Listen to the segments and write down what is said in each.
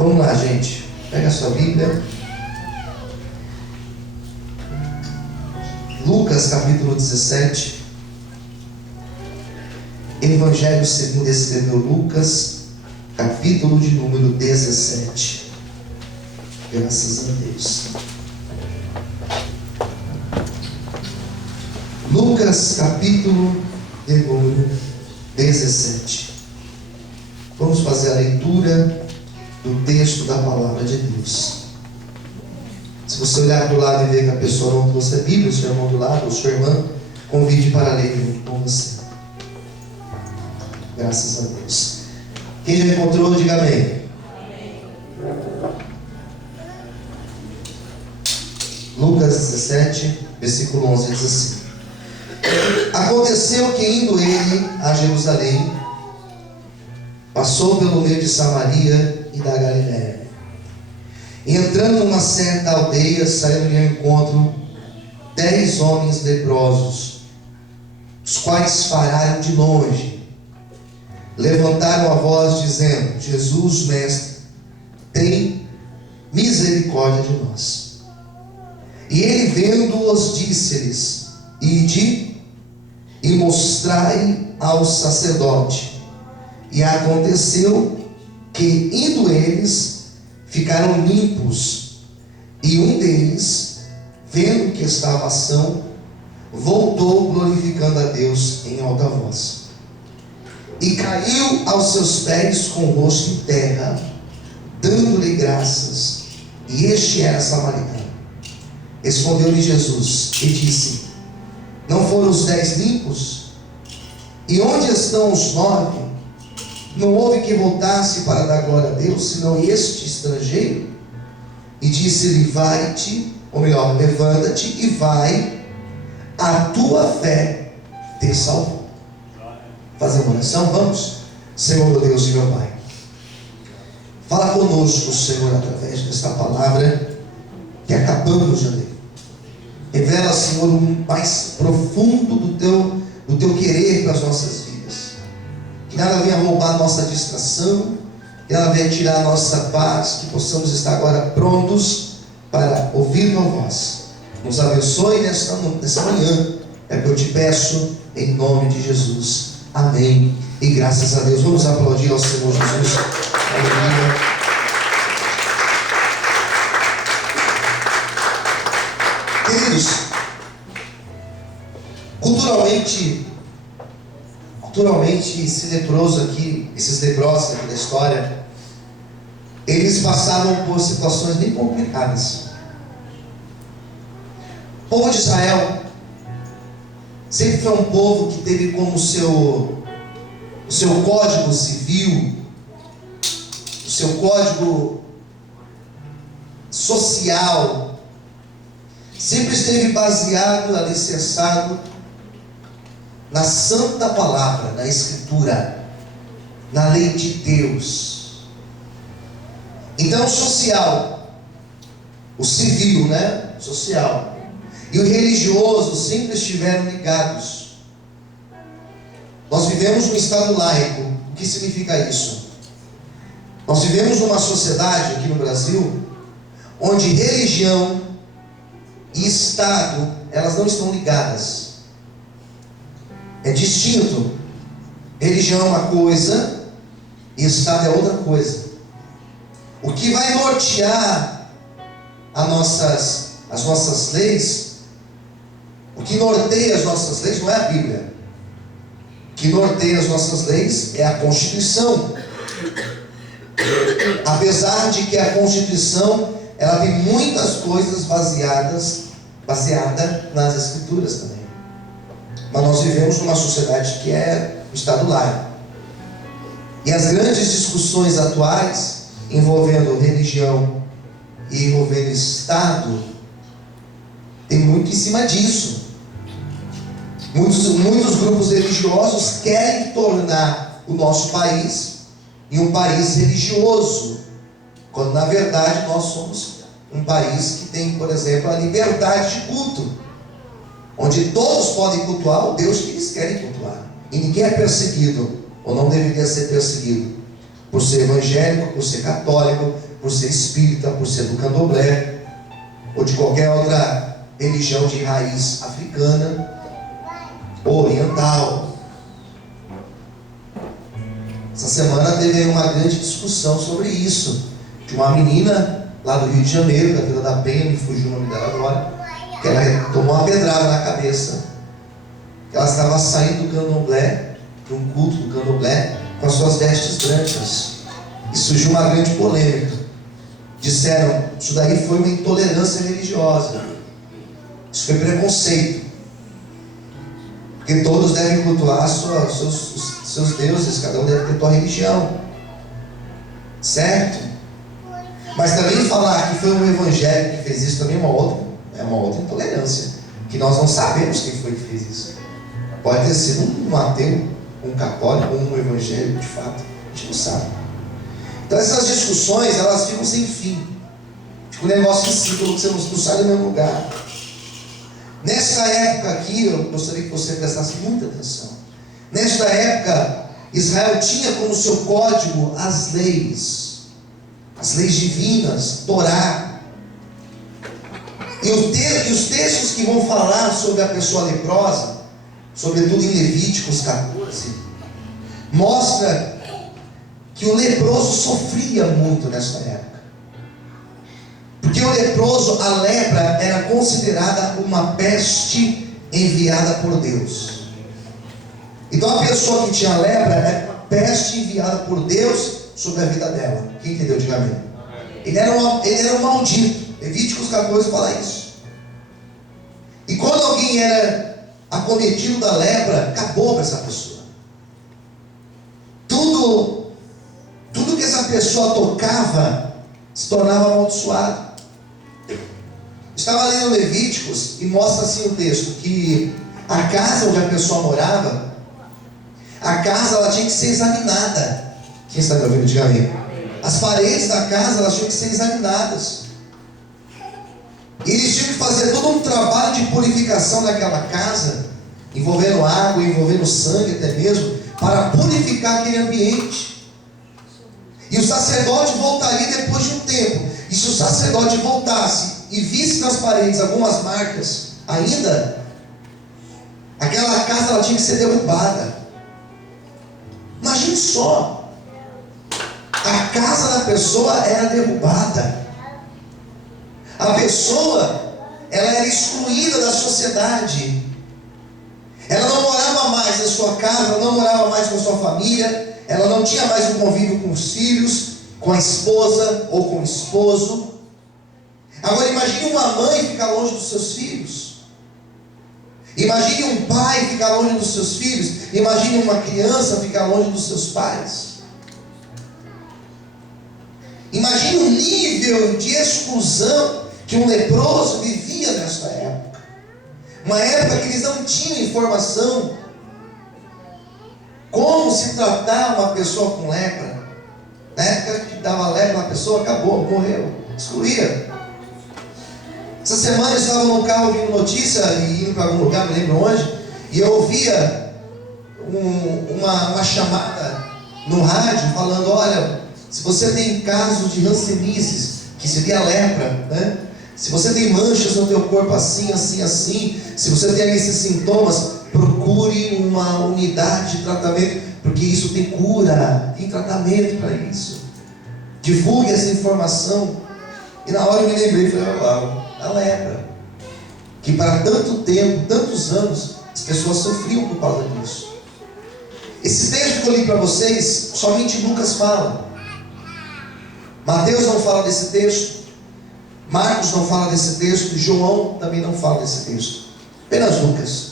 Vamos lá, gente. Pega a sua Bíblia. Lucas capítulo 17. Evangelho segundo escreveu Lucas, capítulo de número 17. Graças a Deus. Lucas capítulo de número 17. Vamos fazer a leitura do texto da palavra de Deus. Se você olhar do lado e ver que a pessoa não trouxe a Bíblia, o seu irmão do lado, ou sua irmã, convide para ler junto com você. Graças a Deus. Quem já encontrou, diga amém. Lucas 17, versículo 11 diz assim: Aconteceu que, indo ele a Jerusalém, passou pelo meio de Samaria e da Galiléia. E entrando numa certa aldeia, saíram-lhe ao encontro 10 homens leprosos, os quais pararam de longe, levantaram a voz dizendo: Jesus, mestre, tem misericórdia de nós. E ele, vendo-os, disse-lhes: Ide e mostrai ao sacerdote. E aconteceu que, indo eles, ficaram limpos. E um deles, vendo que estava ação, voltou glorificando a Deus em alta voz. E caiu aos seus pés com o rosto em terra, dando-lhe graças. E este era samaritano. Respondeu-lhe Jesus e disse: Não foram os 10 limpos? E onde estão os 9? Não houve que voltasse para dar glória a Deus, senão este estrangeiro? E disse-lhe: Vai-te, ou melhor, levanta-te e vai, a tua fé te salvou. Fazer uma oração, vamos? Senhor, meu Deus e meu Pai, fala conosco, Senhor, através desta palavra que acabamos de ler. Revela, Senhor, o mais profundo do teu querer para as nossas vidas. Que nada venha roubar a nossa distração, que nada venha tirar a nossa paz, que possamos estar agora prontos para ouvir tua voz. Nos abençoe nessa manhã, é que eu te peço, em nome de Jesus. Amém. E graças a Deus. Vamos aplaudir ao Senhor Jesus. Aleluia. Queridos, culturalmente esse leproso aqui, esses leprosos aqui da história, eles passavam por situações bem complicadas. O povo de Israel sempre foi um povo que teve como o seu código civil, o seu código social, sempre esteve baseado, alicerçado na santa palavra, na escritura, na lei de Deus. Então o social, o civil, social, e o religioso sempre estiveram ligados. Nós vivemos num estado laico. O que significa isso? Nós vivemos numa sociedade aqui no Brasil onde religião e Estado, elas não estão ligadas. É distinto. Religião é uma coisa e Estado é outra coisa. O que vai nortear as nossas leis, o que norteia as nossas leis não é a Bíblia. O que norteia as nossas leis é a Constituição. Apesar de que a Constituição, ela tem muitas coisas baseada nas Escrituras também. Mas nós vivemos numa sociedade que é o Estado laico. E as grandes discussões atuais envolvendo religião e envolvendo Estado tem muito em cima disso. Muitos grupos religiosos querem tornar o nosso país em um país religioso, quando na verdade nós somos um país que tem, por exemplo, a liberdade de culto, onde todos podem cultuar o Deus que eles querem cultuar, e ninguém é perseguido, ou não deveria ser perseguido, por ser evangélico, por ser católico, por ser espírita, por ser do candomblé, ou de qualquer outra religião de raiz africana ou oriental. Essa semana teve uma grande discussão sobre isso, de uma menina lá do Rio de Janeiro, da Vila da Penha, me fugiu o nome dela agora, que ela tomou uma pedrada na cabeça. Ela estava saindo do candomblé, de um culto do candomblé, com as suas vestes brancas, e surgiu uma grande polêmica. Disseram, isso daí foi uma intolerância religiosa, isso foi preconceito, porque todos devem cultuar seus deuses, cada um deve ter sua religião, certo? Mas também falar que foi um evangélico que fez isso também é uma outra intolerância, que nós não sabemos quem foi que fez isso. Pode ter sido um ateu, um católico, um evangélico de fato, a gente não sabe. Então essas discussões, elas ficam sem fim, fica um negócio em ciclo que você não sai do mesmo lugar. Nessa época aqui, eu gostaria que você prestasse muita atenção. Nesta época, Israel tinha como seu código as leis divinas, Torá. E os textos que vão falar sobre a pessoa leprosa, sobretudo em Levíticos 14, mostra que o leproso sofria muito nessa época. Porque o leproso, a lepra, era considerada uma peste enviada por Deus. Então a pessoa que tinha lepra era uma peste enviada por Deus sobre a vida dela. Quem entendeu? Diga amém. Ele era um maldito. Levíticos 14 fala isso. E quando alguém era acometido da lepra, acabou para essa pessoa. Tudo que essa pessoa tocava se tornava amaldiçoado. Estava lendo Levíticos e mostra assim o texto, que a casa onde a pessoa morava, a casa ela tinha que ser examinada. Quem está me ouvindo? Diga amém. As paredes da casa elas tinham que ser examinadas. E eles tinham que fazer todo um trabalho de purificação daquela casa, envolvendo água, envolvendo sangue até mesmo, para purificar aquele ambiente. E o sacerdote voltaria depois de um tempo. E se o sacerdote voltasse e visse nas paredes algumas marcas ainda, aquela casa ela tinha que ser derrubada. Imagine só, a casa da pessoa era derrubada. A pessoa, ela era excluída da sociedade. Ela não morava mais na sua casa, ela não morava mais com a sua família, ela não tinha mais um convívio com os filhos, com a esposa ou com o esposo. Agora imagine uma mãe ficar longe dos seus filhos. Imagine um pai ficar longe dos seus filhos. Imagine uma criança ficar longe dos seus pais. Imagine o nível de exclusão que um leproso vivia nesta época. Uma época que eles não tinham informação como se tratar uma pessoa com lepra. Na época que dava lepra na pessoa, acabou, morreu, excluía. Essa semana eu estava no carro ouvindo notícia e indo para algum lugar, não lembro onde, e eu ouvia uma chamada no rádio falando: olha, se você tem casos de hanseníasis, que seria lepra, né? Se você tem manchas no teu corpo assim, assim, assim, se você tem esses sintomas, procure uma unidade de tratamento, porque isso tem cura, tem tratamento para isso. Divulgue essa informação. E na hora eu me lembrei, falei: olha, a lepra, que para tanto tempo, tantos anos, as pessoas sofriam por causa disso. Esse texto que eu li para vocês, somente Lucas fala. Mateus não fala desse texto, Marcos não fala desse texto, João também não fala desse texto, apenas Lucas.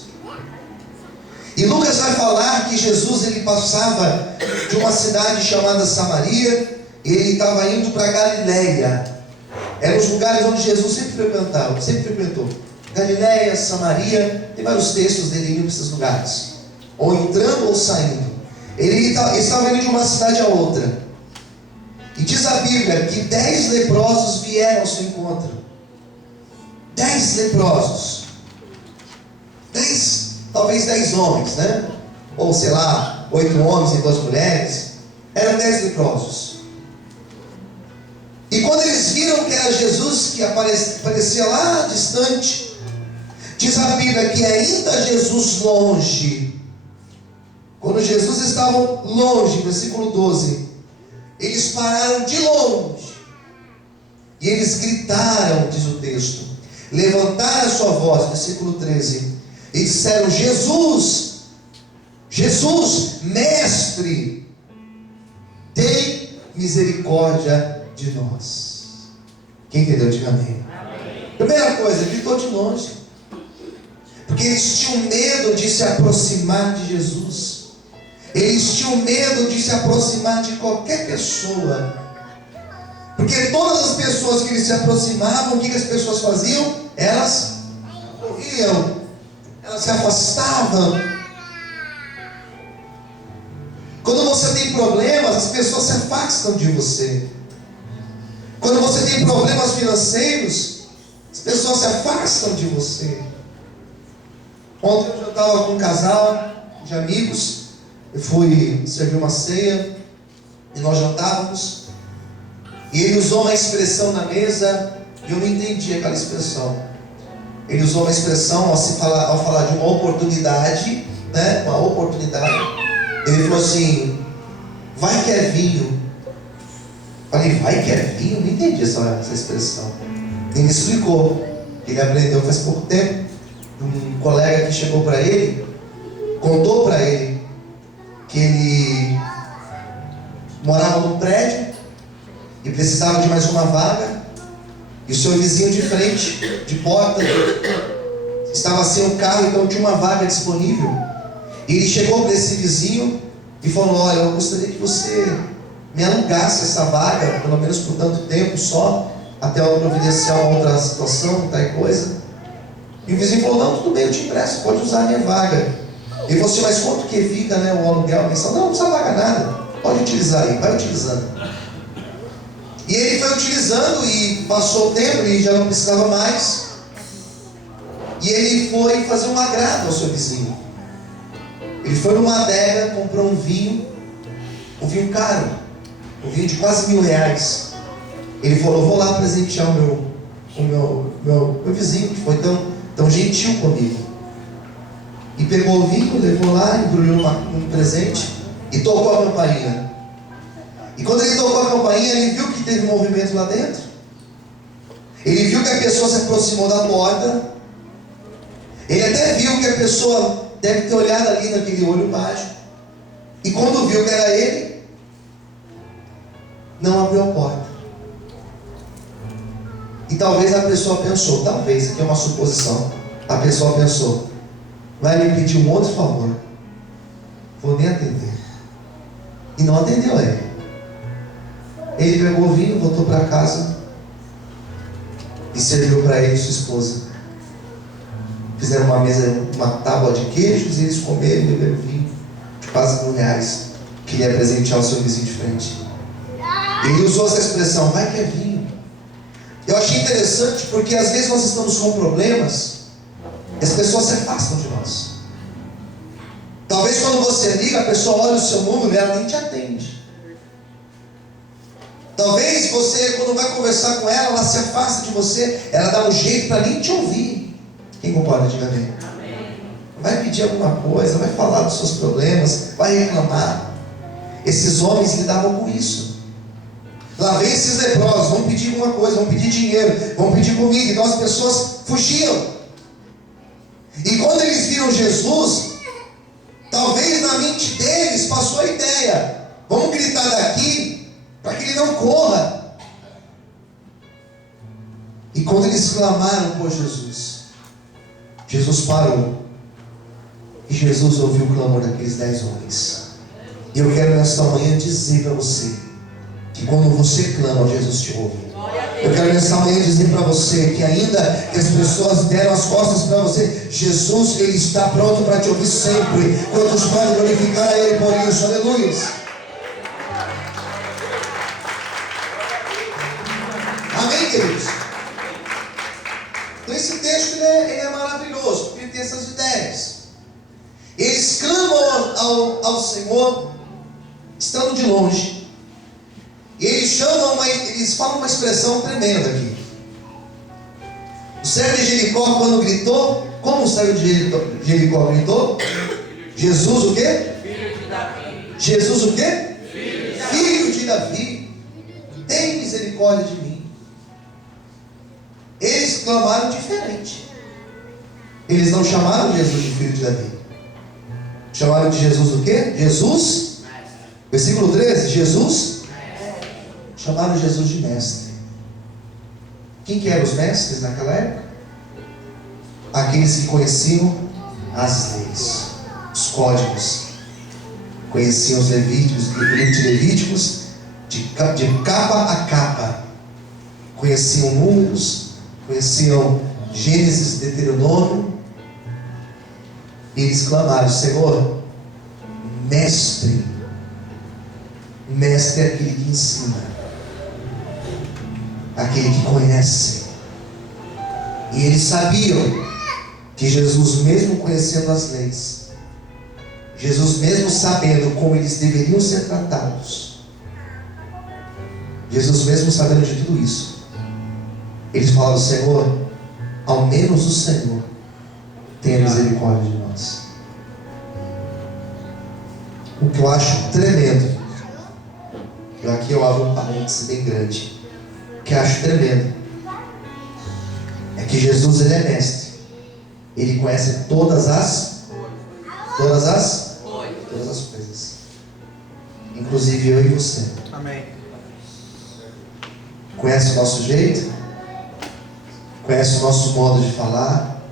E Lucas vai falar que Jesus ele passava de uma cidade chamada Samaria, e ele estava indo para Galiléia. Eram os lugares onde Jesus sempre frequentou. Galiléia, Samaria, tem vários textos dele indo para esses lugares, ou entrando ou saindo. Ele estava indo de uma cidade a outra. E diz a Bíblia que 10 leprosos vieram ao seu encontro. 10 leprosos. Talvez 10 homens, né? Ou sei lá, 8 homens e 2 mulheres. Eram 10 leprosos. E quando eles viram que era Jesus que aparecia lá distante, diz a Bíblia que ainda Jesus longe, quando Jesus estava longe, versículo 12, eles pararam de longe e eles gritaram, diz o texto, levantaram a sua voz, versículo 13, e disseram: Jesus, Jesus, mestre, tem misericórdia de nós. Quem entendeu, diga amém. Primeira coisa, gritou de longe, porque eles tinham medo de se aproximar de Jesus. Eles tinham medo de se aproximar de qualquer pessoa, porque todas as pessoas que eles se aproximavam, o que as pessoas faziam? Elas corriam, elas se afastavam. Quando você tem problemas, as pessoas se afastam de você. Quando você tem problemas financeiros, as pessoas se afastam de você. Ontem eu estava com um casal de amigos. Eu fui servir uma ceia e nós jantávamos, e ele usou uma expressão na mesa e eu não entendi aquela expressão. Ele usou uma expressão ao falar de uma oportunidade, né? Uma oportunidade. Ele falou assim: vai que é vinho. Eu falei: vai que é vinho? Não entendi essa expressão. Ele me explicou. Ele aprendeu faz pouco tempo. Um colega que chegou para ele, contou para ele que ele morava num prédio e precisava de mais uma vaga, e o seu vizinho de frente, de porta, estava sem um carro, então tinha uma vaga disponível. E ele chegou para esse vizinho e falou: olha, eu gostaria que você me alugasse essa vaga, pelo menos por tanto tempo só, até eu providenciar uma outra situação, tal coisa. E o vizinho falou: não, tudo bem, eu te empresto, pode usar a minha vaga. Ele falou assim: mas quanto que fica, né, o aluguel mensal? Não, não precisa pagar nada, pode utilizar aí, vai utilizando. E ele foi utilizando e passou o tempo, ele já não precisava mais. E ele foi fazer um agrado ao seu vizinho. Ele foi numa adega, comprou um vinho caro, um vinho de quase R$1.000. Ele falou: vou lá presentear o meu vizinho, que foi tão gentil comigo. E pegou o vinho, levou lá, embrulhou um presente e tocou a campainha. E quando ele tocou a campainha, ele viu que teve um movimento lá dentro. Ele viu que a pessoa se aproximou da porta. Ele até viu que a pessoa deve ter olhado ali naquele olho mágico. E quando viu que era ele, não abriu a porta. E talvez a pessoa pensou, talvez, aqui é uma suposição, a pessoa pensou: vai me pedir um outro favor, vou nem atender. E não atendeu ele. Ele pegou o vinho, voltou para casa e serviu para ele e sua esposa. Fizeram uma mesa, uma tábua de queijos, e eles comeram e beberam vinho de quase R$1.000 que ele ia presentear ao seu vizinho de frente. Ele usou essa expressão: vai que é vinho. Eu achei interessante porque às vezes nós estamos com problemas e as pessoas se afastam de nós. Talvez quando você liga, a pessoa olha o seu número e ela nem te atende. Talvez você, quando vai conversar com ela se afasta de você, ela dá um jeito para nem te ouvir. Quem concorda, diga amém. Vai pedir alguma coisa, vai falar dos seus problemas, vai reclamar. Esses homens lidavam com isso. Lá vem esses leprosos, vão pedir alguma coisa, vão pedir dinheiro, vão pedir comida, então as pessoas fugiam. E quando eles viram Jesus, talvez na mente deles passou a ideia: vamos gritar daqui para que ele não corra. E quando eles clamaram por Jesus, Jesus parou e Jesus ouviu o clamor daqueles 10 homens. E eu quero nesta manhã dizer para você que quando você clama, Jesus te ouve. Eu quero nesta manhã dizer para você que ainda que as pessoas deram as costas para você, Jesus, Ele está pronto para te ouvir sempre. Quantos podem glorificar a Ele por isso? Aleluia. Amém, queridos? Então esse texto ele é maravilhoso, porque ele tem essas ideias. Eles clamam ao Senhor estando de longe. E eles falam uma expressão tremenda aqui. O servo de Jericó, quando gritou, como o servo de Jericó gritou? Jesus o quê? Filho de Davi. Jesus o quê? Filho Filho de Davi. de Davi, tem misericórdia de mim. Eles clamaram diferente. Eles não chamaram Jesus de filho de Davi. Chamaram de Jesus o quê? Jesus. Versículo 13, Jesus. Chamaram Jesus de mestre. Quem que eram os mestres naquela época? Aqueles que conheciam as leis, os códigos. Conheciam os Levíticos, o livro de Levíticos, de capa a capa. Conheciam números, conheciam Gênesis, Deuteronômio. E eles clamaram: Senhor, mestre. Mestre é aquele que ensina, aquele que conhece. E eles sabiam que Jesus, mesmo conhecendo as leis, Jesus mesmo sabendo como eles deveriam ser tratados, Jesus mesmo sabendo de tudo isso, eles falaram: Senhor, ao menos o Senhor tenha misericórdia de nós. O que eu acho tremendo, aqui eu abro um parênteses bem grande, que eu acho tremendo, é que Jesus, ele é mestre. Ele conhece todas as coisas, inclusive eu e você. Amém. Conhece o nosso jeito, conhece o nosso modo de falar,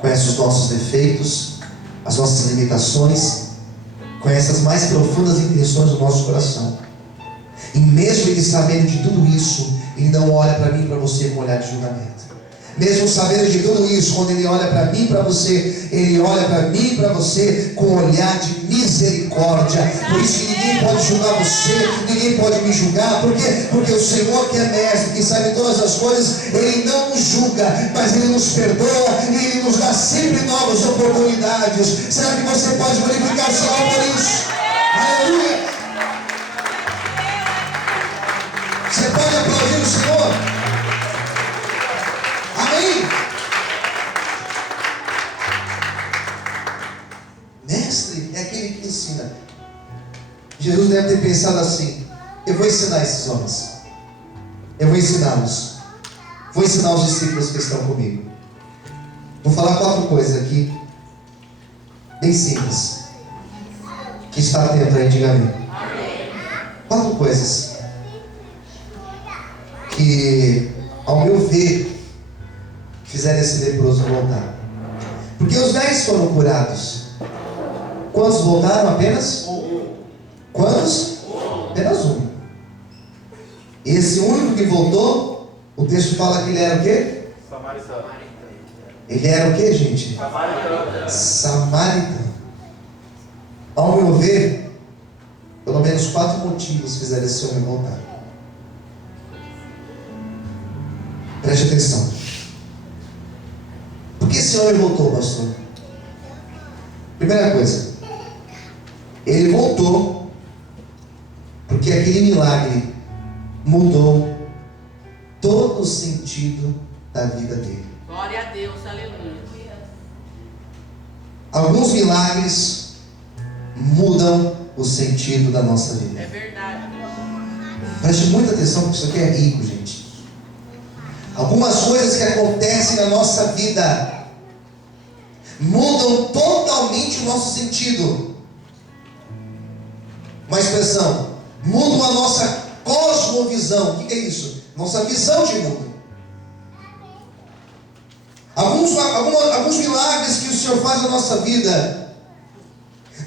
conhece os nossos defeitos, as nossas limitações, conhece as mais profundas intenções do nosso coração. E mesmo Ele sabendo de tudo isso, Ele não olha para mim e para você com olhar de julgamento. Mesmo sabendo de tudo isso, quando Ele olha para mim e para você, Ele olha para mim e para você com olhar de misericórdia. Por isso que ninguém pode julgar você, ninguém pode me julgar. Por quê? Porque o Senhor, que é mestre, que sabe todas as coisas, Ele não nos julga, mas Ele nos perdoa e Ele nos dá sempre novas oportunidades. Será que você pode glorificar o Senhor por isso? Aleluia! Você pode aplaudir o Senhor? Amém? Mestre é aquele que ensina. Jesus deve ter pensado assim: eu vou ensinar esses homens, eu vou ensiná-los, vou ensinar os discípulos que estão comigo. Vou falar 4 coisas aqui, bem simples, que está atento aí, diga amém. 4 coisas que, ao meu ver, fizeram esse leproso voltar. Porque os 10 foram curados. Quantos voltaram? Apenas? Quantos? Apenas um. Esse único que voltou, o texto fala que ele era o quê? Samaritano. Ele era o quê, gente? Samaritano. Ao meu ver, pelo menos 4 motivos fizeram esse homem voltar. Preste atenção. Por que esse homem voltou, pastor? Primeira coisa, ele voltou porque aquele milagre mudou todo o sentido da vida dele. Glória a Deus, aleluia. Alguns milagres mudam o sentido da nossa vida. É verdade. Preste muita atenção, porque isso aqui é rico, gente. Algumas coisas que acontecem na nossa vida mudam totalmente o nosso sentido. Uma expressão: mudam a nossa cosmovisão. O que é isso? Nossa visão de mundo. Alguns milagres que o Senhor faz na nossa vida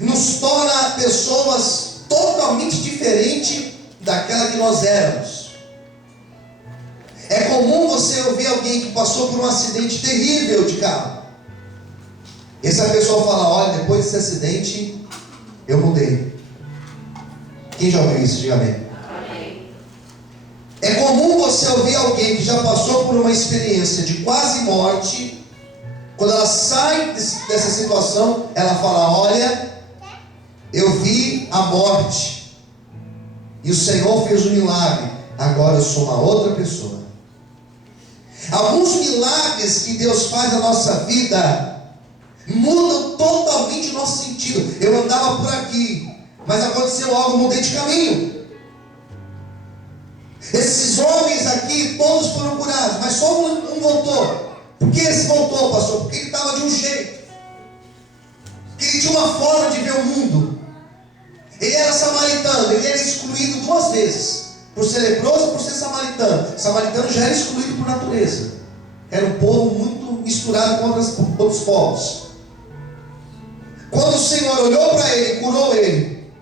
nos torna pessoas totalmente diferentes daquela que nós éramos. É comum você ouvir alguém que passou por um acidente terrível de carro. E essa pessoa fala: olha, depois desse acidente, eu mudei. Quem já ouviu isso? Diga amém. É comum você ouvir alguém que já passou por uma experiência de quase morte. Quando ela sai dessa situação, ela fala: olha, eu vi a morte, e o Senhor fez um milagre, agora eu sou uma outra pessoa. Alguns milagres que Deus faz na nossa vida mudam totalmente o nosso sentido. Eu andava por aqui, mas aconteceu algo, eu mudei de caminho. Esses homens aqui, todos foram curados, mas só um voltou. Por que esse voltou, pastor? Porque ele estava de um jeito, porque ele tinha uma forma de ver o mundo. Ele era samaritano, ele era excluído 2 vezes, por ser leproso e por ser samaritano. Samaritano já era excluído por natureza, era um povo muito misturado com outros povos. Quando o Senhor olhou para ele, curou ele,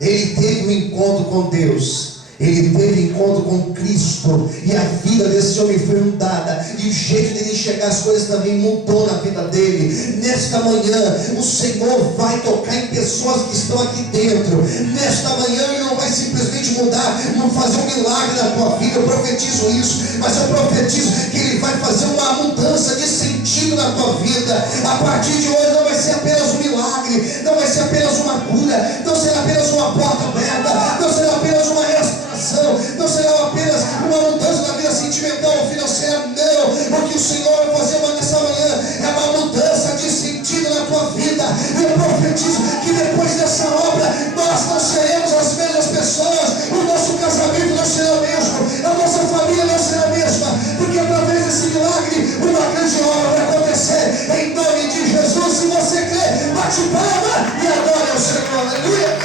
ele teve um encontro com Deus. Ele teve encontro com Cristo, e a vida desse homem foi mudada, e o jeito dele enxergar as coisas também mudou na vida dele. Nesta manhã, o Senhor vai tocar em pessoas que estão aqui dentro. Nesta manhã, Ele não vai simplesmente mudar, não fazer um milagre na tua vida. Eu profetizo isso, mas eu profetizo que Ele vai fazer uma mudança de sentido na tua vida. A partir de hoje não vai ser apenas um milagre, não vai ser apenas uma cura, não será apenas uma porta aberta, não será apenas uma restauração, não será apenas uma mudança na vida sentimental ou financeira, não. O que o Senhor vai fazer nessa manhã é uma mudança de sentido na tua vida. Eu profetizo que depois dessa obra nós não seremos as mesmas pessoas, o nosso casamento não será o mesmo, a nossa família não será a mesma, porque através desse milagre uma grande obra vai acontecer em nome de Jesus. Se você crê, bate palma e adore ao Senhor. Aleluia.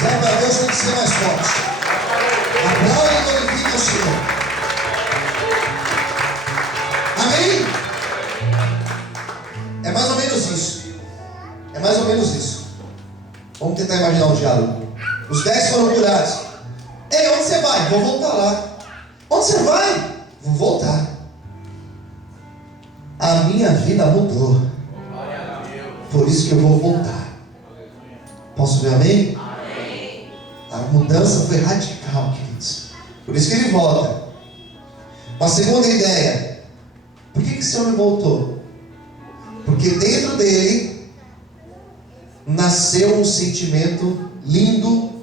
Serve a Deus, tem que ser mais forte. Aplaude e glorifica o Senhor. Amém? É mais ou menos isso. É mais ou menos isso. Vamos tentar imaginar o diálogo. Os 10 foram curados. Ei, onde você vai? Vou voltar lá. Onde você vai? Vou voltar. A minha vida mudou. Por isso que eu vou voltar. Posso ver amém? A mudança foi radical, queridos. Por isso que ele volta. Uma segunda ideia. Por que esse homem voltou? Porque dentro dele nasceu um sentimento lindo, um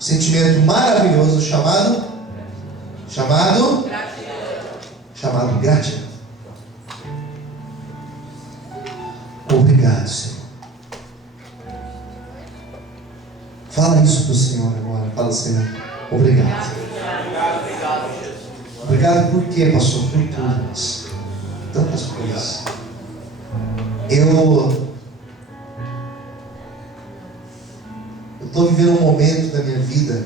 sentimento maravilhoso chamado gratidão. Obrigado, Senhor. Fala isso para o Senhor agora. Fala, Senhor, obrigado. Obrigado por quê, pastor? Por tudo, mas tantas coisas. Eu estou vivendo um momento da minha vida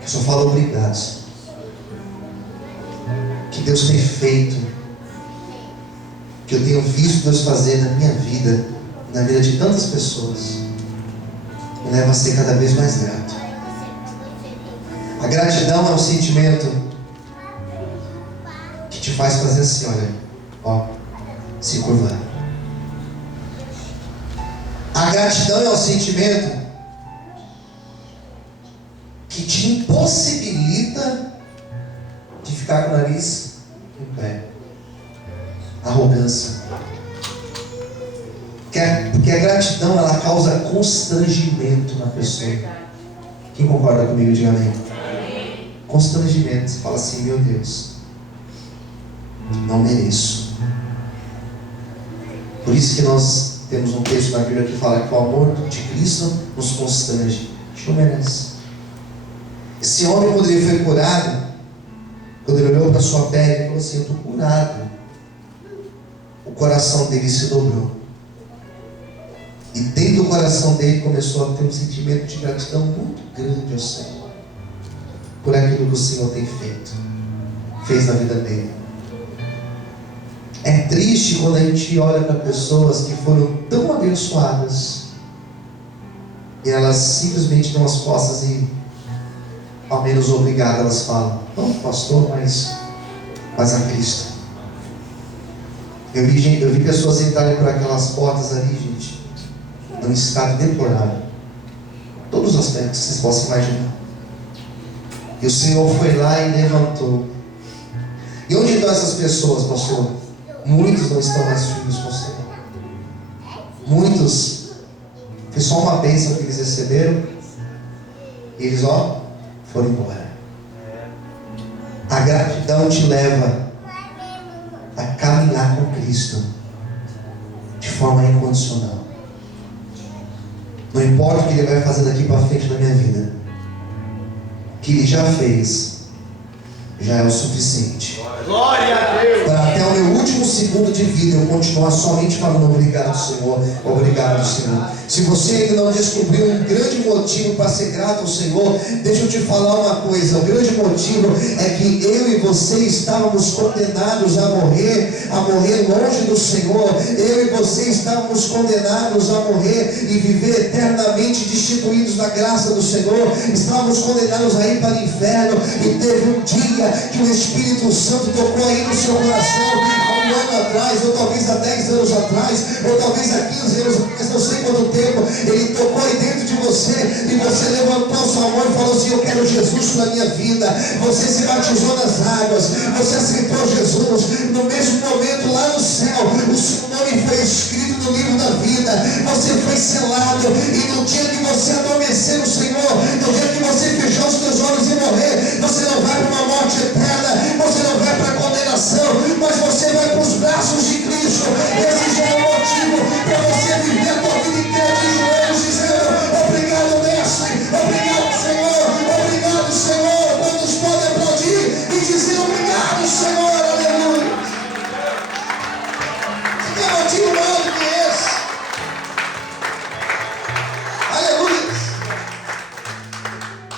que eu só falo obrigado. Que Deus tem feito, que eu tenho visto Deus fazer na minha vida, na vida de tantas pessoas, me leva a ser cada vez mais grato. A gratidão é um sentimento que te faz fazer assim, olha, se curvar. A gratidão é um sentimento que te impossibilita de ficar com o nariz em pé. Arrogância. Porque a gratidão, ela causa constrangimento na pessoa. Quem concorda comigo, diga amém. Constrangimento. Você fala assim, meu Deus, não mereço. Por isso que nós temos um texto na Bíblia que fala que o amor de Cristo nos constrange. A gente não merece. Esse homem, quando ele foi curado, quando ele olhou para a sua pele, ele falou assim, eu estou curado. O coração dele se dobrou. E dentro do coração dele começou a ter um sentimento de gratidão muito grande ao Senhor, por aquilo que o Senhor tem fez na vida dele. É triste quando a gente olha para pessoas que foram tão abençoadas e elas simplesmente dão as costas e, ao menos obrigado, elas falam, não, pastor, mas a Cristo. Eu vi pessoas entrarem por aquelas portas ali, gente, num estado deplorável, todos os aspectos que vocês possam imaginar. E o Senhor foi lá e levantou. E onde estão essas pessoas, pastor? Muitos não estão mais firmes com o Senhor. Muitos Foi só uma bênção que eles receberam. E eles, foram embora. A gratidão te leva a caminhar com Cristo de forma incondicional. Não importa o que Ele vai fazer daqui para frente na minha vida, o que Ele já fez já é o suficiente. Glória a Deus. Para até o meu último segundo de vida eu continuar somente falando obrigado, Senhor, obrigado, Senhor. Se você ainda não descobriu um grande motivo para ser grato ao Senhor, deixa eu te falar uma coisa. O grande motivo é que eu e você estávamos condenados a morrer longe do Senhor. Eu e você estávamos condenados a morrer e viver eternamente destituídos da graça do Senhor. Estávamos condenados a ir para o inferno, e teve um dia que o Espírito Santo tocou aí no seu coração, há um ano atrás, ou talvez há 10 anos atrás, ou talvez há 15 anos atrás, não sei quanto tempo. Ele tocou aí dentro de você, e você levantou sua mão e falou assim: eu quero Jesus na minha vida. Você se batizou nas águas, você aceitou Jesus. No mesmo momento lá no céu, o seu nome foi escrito no livro da vida. Você foi selado, e no dia que você adormecer no Senhor, no dia que você fechar os teus olhos e morrer, você não vai para uma morte eterna, você não vai para a condenação, mas você vai para os braços de Cristo. Esse já é o motivo para você viver a tua vida inteira de joelhos, dizendo: obrigado, mestre, obrigado, Senhor, obrigado, Senhor. Todos podem aplaudir e dizer: obrigado, Senhor, aleluia. Você tem motivo maior do que esse? Aleluia.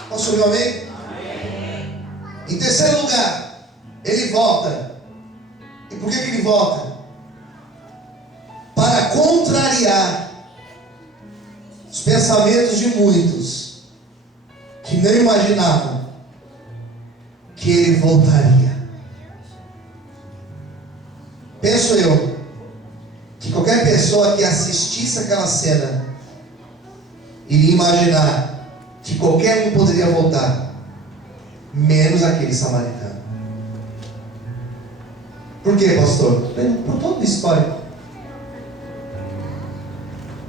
Posso ouvir um amém? Em terceiro lugar, ele volta. E por que ele volta? Para contrariar os pensamentos de muitos que não imaginavam que ele voltaria. Penso eu que qualquer pessoa que assistisse aquela cena iria imaginar que qualquer um poderia voltar, menos aquele samaritano. Por quê, pastor? Por todo o histórico.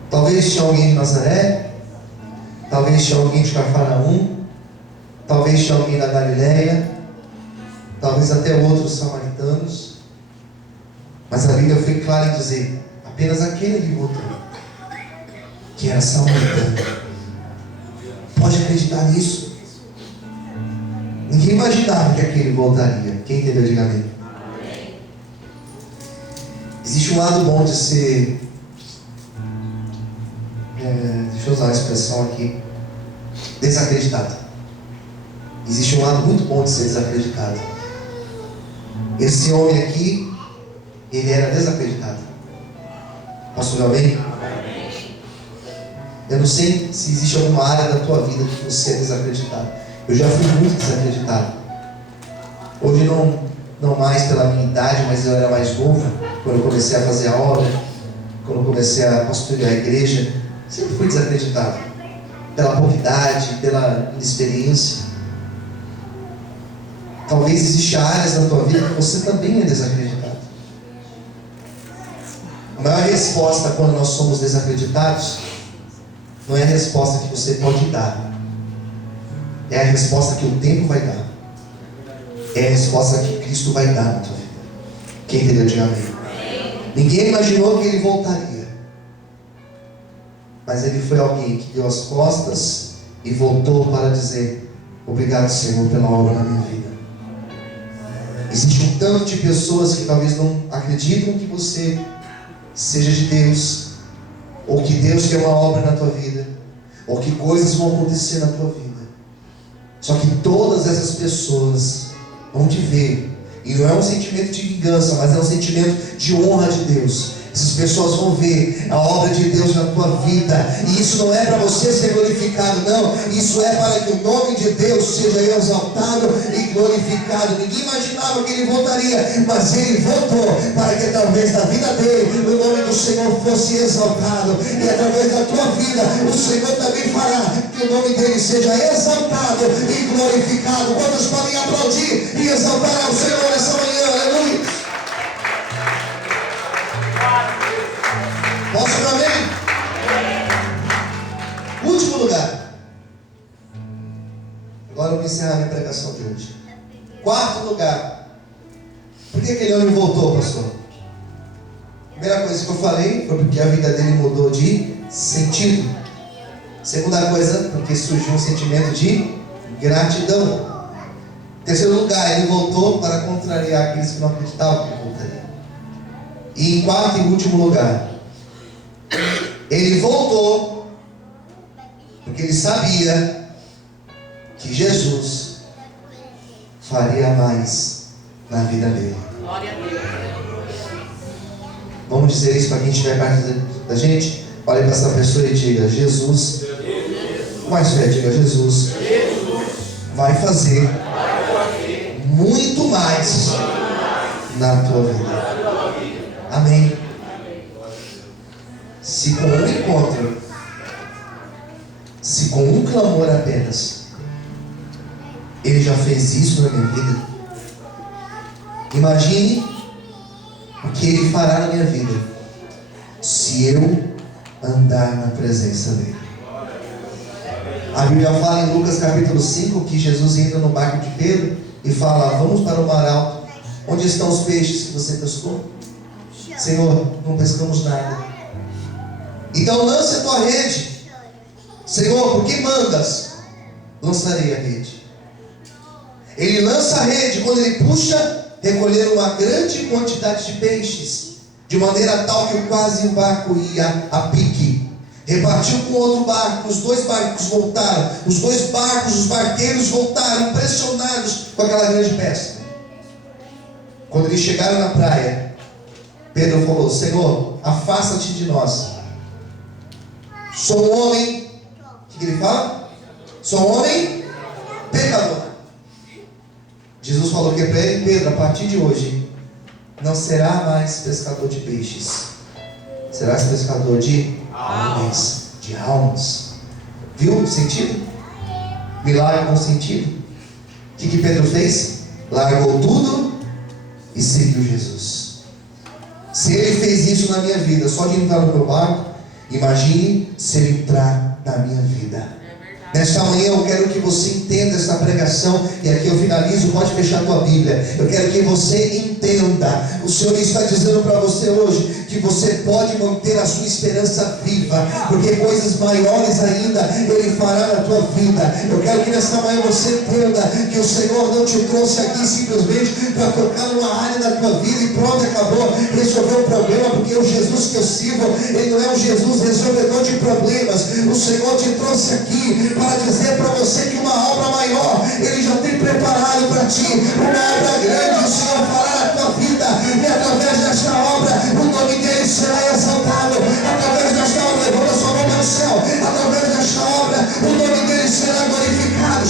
Talvez tinha alguém de Nazaré, talvez tinha alguém de Cafarnaum, talvez tinha alguém da Galileia, talvez até outros samaritanos, mas a Bíblia foi clara em dizer: apenas aquele ali voltou, que era samaritano. Pode acreditar nisso? Ninguém imaginava que aquele voltaria. Quem entendeu, diga amém. Existe um lado bom de ser, deixa eu usar a expressão aqui, desacreditado. Existe um lado muito bom de ser desacreditado. Esse homem aqui, ele era desacreditado. Posso ouvir amém? Eu não sei se existe alguma área da tua vida que você é desacreditado. Eu já fui muito desacreditado. Hoje não mais pela minha idade, mas eu era mais novo, quando eu comecei a fazer a obra, quando eu comecei a pastorear a igreja. Sempre fui desacreditado, pela pouca idade, pela inexperiência. Talvez existam áreas na tua vida que você também é desacreditado. A maior resposta quando nós somos desacreditados não é a resposta que você pode dar, é a resposta que o tempo vai dar, é a resposta que Cristo vai dar na tua vida. Quem entendeu, diga amém. Ninguém imaginou que ele voltaria, mas ele foi alguém que deu as costas e voltou para dizer: obrigado, Senhor, pela obra na minha vida. Existe um tanto de pessoas que talvez não acreditam que você seja de Deus, ou que Deus quer uma obra na tua vida, ou que coisas vão acontecer na tua vida. Só que todas essas pessoas vão te ver, e não é um sentimento de vingança, mas é um sentimento de honra de Deus. Essas pessoas vão ver a obra de Deus na tua vida, e isso não é para você ser glorificado, não. Isso é para que o nome de Deus seja exaltado e glorificado. Ninguém imaginava que ele voltaria, mas ele voltou para que através da vida dele o nome do Senhor fosse exaltado, e através da tua vida o Senhor também fará que o nome dele seja exaltado e glorificado. Quantos podem aplaudir e exaltar ao Senhor essa manhã? Aleluia. Posso também? lugar. Agora eu vou encerrar minha pregação de hoje. Quarto lugar. Por que aquele homem voltou, pastor? Primeira coisa que eu falei foi porque a vida dele mudou de sentido. Segunda coisa, porque surgiu um sentimento de gratidão. Terceiro lugar, ele voltou para contrariar aqueles que não acreditavam que voltaria. E em quarto e último lugar, ele voltou porque ele sabia que Jesus faria mais na vida dele. Glória a Deus. Vamos dizer isso para quem estiver perto da gente? Olhe para essa pessoa e diga: Jesus, com mais fé, diga: Jesus vai fazer muito mais na tua vida. Amém. Se com um encontro, se com um clamor apenas, Ele já fez isso na minha vida, imagine o que Ele fará na minha vida se eu andar na presença dEle. A Bíblia fala em Lucas capítulo 5 que Jesus entra no barco de Pedro e fala: vamos para o mar alto. Onde estão os peixes que você pescou? Senhor, não pescamos nada. Então lance a tua rede. Senhor, por que mandas? Lançarei a rede. Ele lança a rede. Quando ele puxa, recolheram uma grande quantidade de peixes, de maneira tal que quase o barco ia a pique. Repartiu com outro barco. Os dois barcos voltaram. Os dois barcos, os barqueiros voltaram impressionados com aquela grande pesca. Quando eles chegaram na praia, Pedro falou: Senhor, afasta-te de nós. Sou um homem. O que ele fala? Sou um homem pecador. Jesus falou que para ele: Pedro, a partir de hoje não será mais pescador de peixes, serás pescador de homens, de almas. Viu o sentido? Milagre com sentido. O que Pedro fez? Largou tudo e seguiu Jesus. Se ele fez isso na minha vida, só de entrar no meu barco, imagine se ele entrar na minha vida. Nesta manhã eu quero que você entenda esta pregação, e aqui eu finalizo, pode fechar a tua Bíblia. Eu quero que você entenda. O Senhor está dizendo para você hoje que você pode manter a sua esperança viva, porque coisas maiores ainda Ele fará na tua vida. Eu quero que nesta manhã você entenda que o Senhor não te trouxe aqui simplesmente para tocar numa área da tua vida e pronto, acabou, resolveu o problema, porque o Jesus que eu sirvo, Ele não é um Jesus resolvedor de problemas. O Senhor te trouxe aqui para dizer para você que uma obra maior Ele já tem preparado para ti. Uma obra grande o Senhor fará na tua vida, e através desta obra o nome dele será exaltado. Através desta obra, levanta sua mão para o céu, através desta obra o nome dele será glorificado.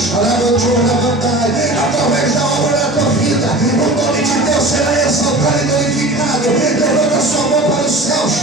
Através da obra da tua vida o nome de Deus será exaltado e glorificado. Levanta sua mão para os céus.